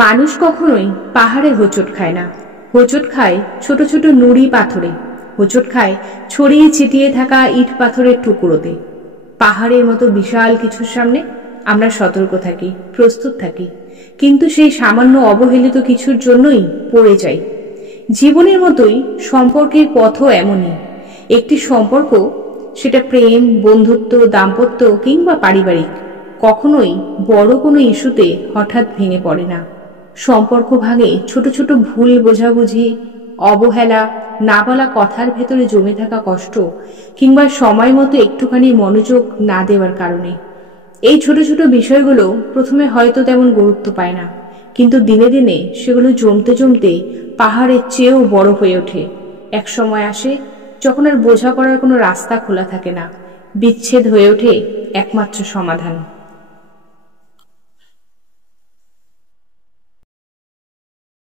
মানুষ কখনোই পাহাড়ে হোঁচট খায় না। হোঁচট খায় ছোট ছোট নুড়ি পাথরে, হোঁচট খায় ছড়িয়ে ছিটিয়ে থাকা ইট পাথরের টুকরোতে। পাহাড়ের মতো বিশাল কিছুর সামনে আমরা সতর্ক থাকি, প্রস্তুত থাকি, কিন্তু সেই সামান্য অবহেলিত কিছুর জন্যই পড়ে যাই। জীবনের মতোই সম্পর্কের পথও এমনই। একটি সম্পর্ক, সেটা প্রেম, বন্ধুত্ব, দাম্পত্য কিংবা পারিবারিক, কখনোই বড় কোনো ইস্যুতে হঠাৎ ভেঙে পড়ে না। সম্পর্ক ভাঙে ছোট ছোট ভুল বোঝাবুঝি, অবহেলা, না বলা কথার ভেতরে জমে থাকা কষ্ট কিংবা সময় মতো একটুখানি মনোযোগ না দেওয়ার কারণে। এই ছোট ছোট বিষয়গুলো প্রথমে হয়তো তেমন গুরুত্ব পায় না, কিন্তু দিনে দিনে সেগুলো জমতে জমতে পাহাড়ের চেয়েও বড় হয়ে ওঠে। এক সময় আসে যখন আর বোঝাপড়ার কোনো রাস্তা খোলা থাকে না, বিচ্ছেদ হয়ে ওঠে একমাত্র সমাধান।